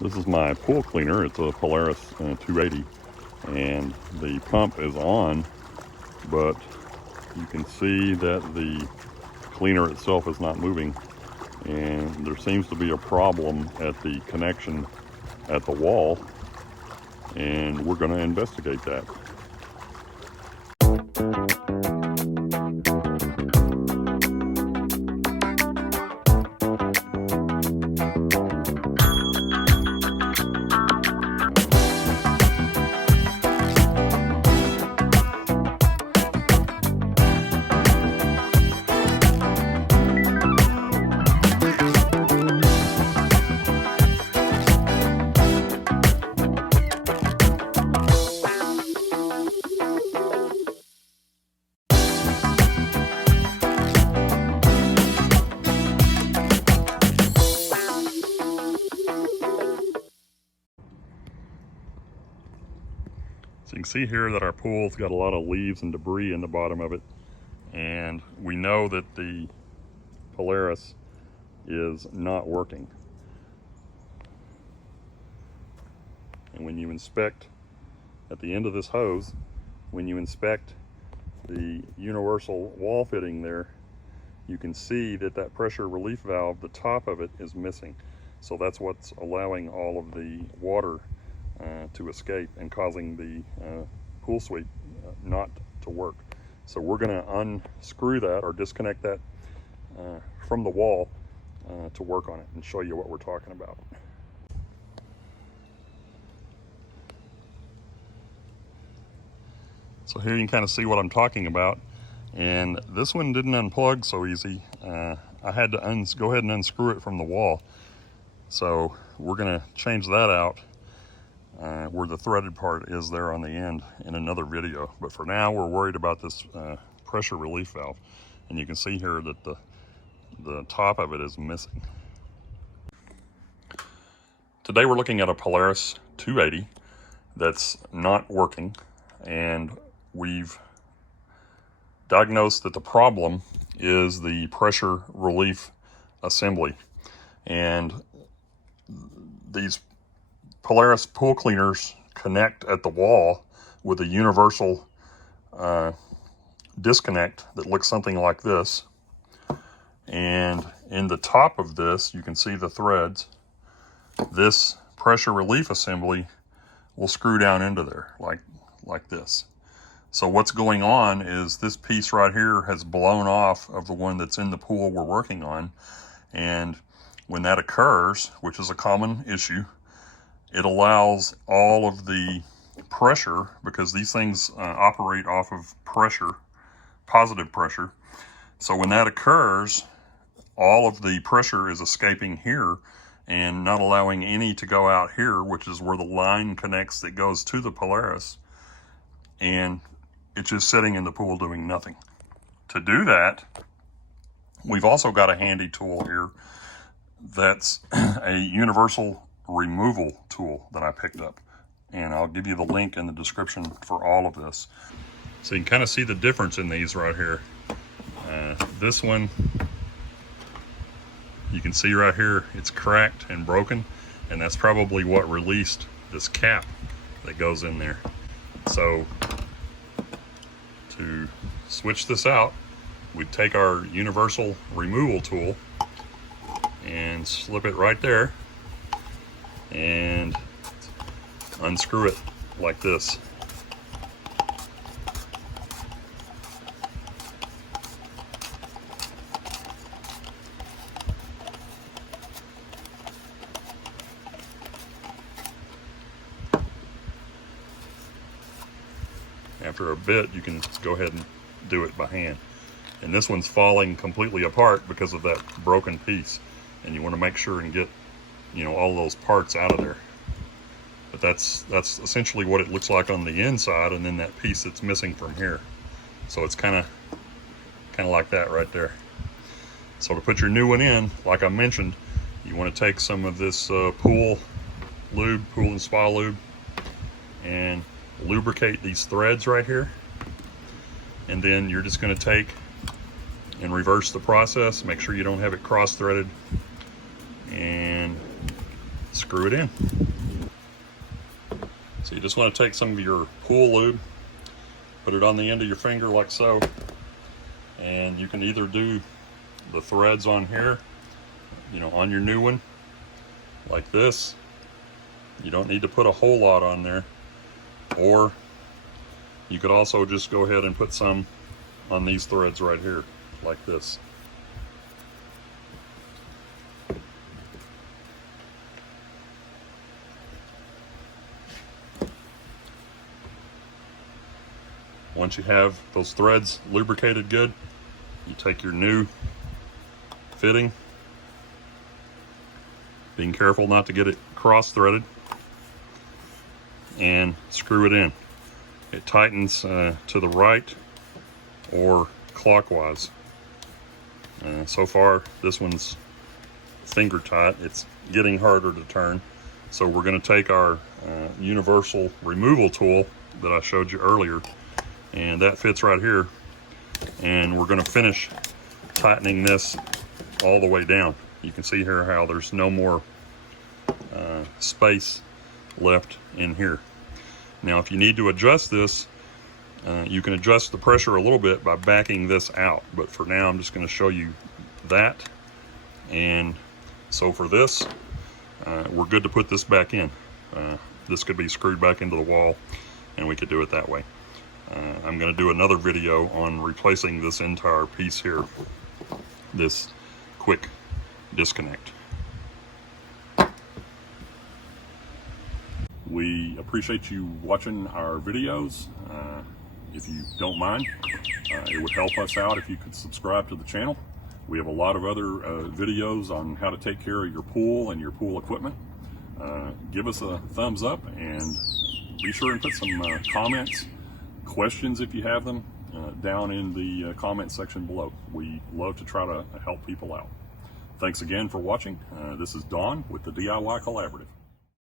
This is my pool cleaner. It's a Polaris 280, and the pump is on, but you can see that the cleaner itself is not moving, and there seems to be a problem at the connection at the wall, and we're going to investigate that. So you can see here that our pool's got a lot of leaves and debris in the bottom of it, and we know that the Polaris is not working. And when you inspect at the end of this hose, when you inspect the universal wall fitting there, you can see that that pressure relief valve, the top of it, is missing. So that's what's allowing all of the water to escape and causing the pool suite not to work. So we're going to unscrew that or disconnect that from the wall to work on it and show you what we're talking about. So here you can kind of see what I'm talking about, and this one didn't unplug so easy. I had to go ahead and unscrew it from the wall. So we're going to change that out where the threaded part is there on the end in another video. But for now, we're worried about this pressure relief valve. And you can see here that the top of it is missing. Today we're looking at a Polaris 280 that's not working, and we've diagnosed that the problem is the pressure relief assembly. And these Polaris pool cleaners connect at the wall with a universal disconnect that looks something like this. And in the top of this, you can see the threads. This pressure relief assembly will screw down into there like this. So what's going on is this piece right here has blown off of the one that's in the pool we're working on. And when that occurs, which is a common issue, it allows all of the pressure, because these things operate off of pressure, positive pressure. So when that occurs, all of the pressure is escaping here and not allowing any to go out here, which is where the line connects that goes to the Polaris. And it's just sitting in the pool doing nothing. To do that, we've also got a handy tool here that's a universal removal tool that I picked up, and I'll give you the link in the description for all of this. So you can kind of see the difference in these right here. This one, you can see right here, it's cracked and broken, and that's probably what released this cap that goes in there. So to switch this out, we take our universal removal tool and slip it right there and unscrew it like this. After a bit, you can go ahead and do it by hand. And this one's falling completely apart because of that broken piece. And you want to make sure and get, all those parts out of there. But that's essentially what it looks like on the inside, and then that piece that's missing from here. So it's kind of like that right there. So to put your new one in, like I mentioned, you want to take some of this pool and spa lube, and lubricate these threads right here. And then you're just going to take and reverse the process. Make sure you don't have it cross-threaded, and screw it in. So you just want to take some of your pool lube, put it on the end of your finger like so, and you can either do the threads on here, you know, on your new one like this. You don't need to put a whole lot on there, or you could also just go ahead and put some on these threads right here like this. Once you have those threads lubricated good, you take your new fitting, being careful not to get it cross-threaded, and screw it in. It tightens to the right or clockwise. So far, this one's finger tight. It's getting harder to turn. So we're going to take our universal removal tool that I showed you earlier, and that fits right here, and we're going to finish tightening this all the way down. You can see here how there's no more space left in here. Now if you need to adjust this, you can adjust the pressure a little bit by backing this out, but for now I'm just going to show you that. And so for this, we're good to put this back in. This could be screwed back into the wall, and we could do it that way. I'm going to do another video on replacing this entire piece here, this quick disconnect. We appreciate you watching our videos. If you don't mind, it would help us out if you could subscribe to the channel. We have a lot of other videos on how to take care of your pool and your pool equipment. Give us a thumbs up, and be sure and put some comments, questions if you have them, down in the comment section below. We love to try to help people out. Thanks again for watching. This is Don with the DIY Collaborative.